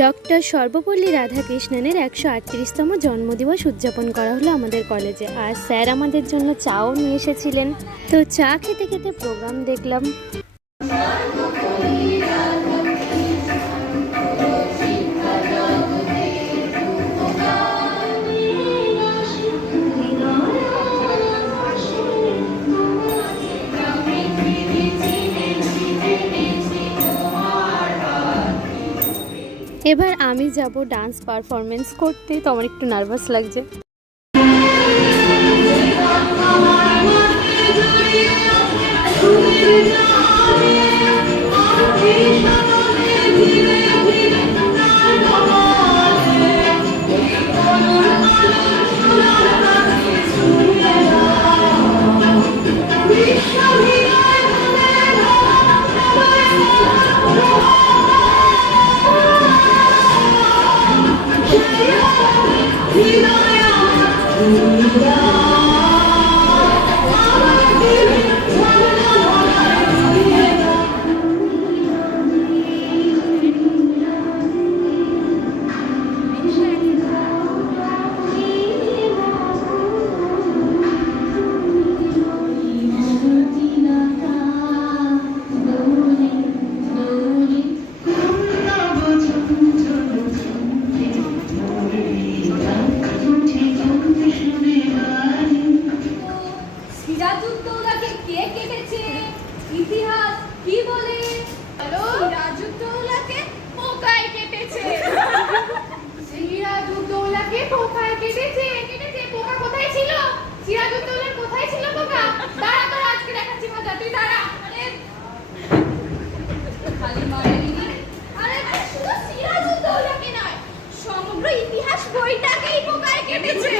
Doctor Sarvepalli রাধাকৃষ্ণনের 138তম জন্মদিবস উদযাপন করা হলো আমাদের কলেজে। আর স্যার আমাদের জন্য চাও নিয়ে এসেছিলেন। তো চা খেতে খেতে প্রোগ্রাম দেখলাম। এবার আমি যাব ডান্স পারফরমেন্স করতে, তো আমার একটু নার্ভাস লাগছে। ইতিহাস কি বলে? সিরাজউদ্দৌলাকে পোকায় কেটেছে। সিরাজউদ্দৌলাকে পোকায় কেটেছে। পোকা কোথায় ছিল? সিরাজউদ্দৌলার কোথায় ছিল পোকা? দাঁড়া, তোর আজকে দেখাচ্ছি মজা, তুই দাঁড়া। খালি মারেনি। আরে শুধু সিরাজউদ্দৌলাকে নয়, সমগ্র ইতিহাস বইটাকেই পোকায় কেটেছে।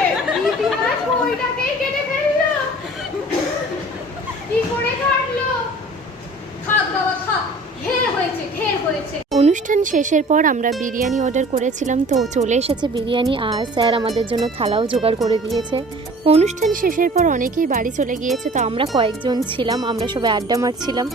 ইতিহাস বইটাকেই কেটে ফেললো। কি করে কাটলো? থাক বাবা থাক, ঢের হয়েছে ঢের হয়েছে। অনুষ্ঠান শেষের পর আমরা বিরিয়ানি অর্ডার করেছিলাম, তো চলে এসেছে বিরিয়ানি। আর স্যার আমাদের জন্য থালাও জোগাড় করে দিয়েছে। অনুষ্ঠান শেষের পর অনেকেই বাড়ি চলে গিয়েছে, তো আমরা কয়েকজন ছিলাম, আমরা সবাই আড্ডা মারছিলাম।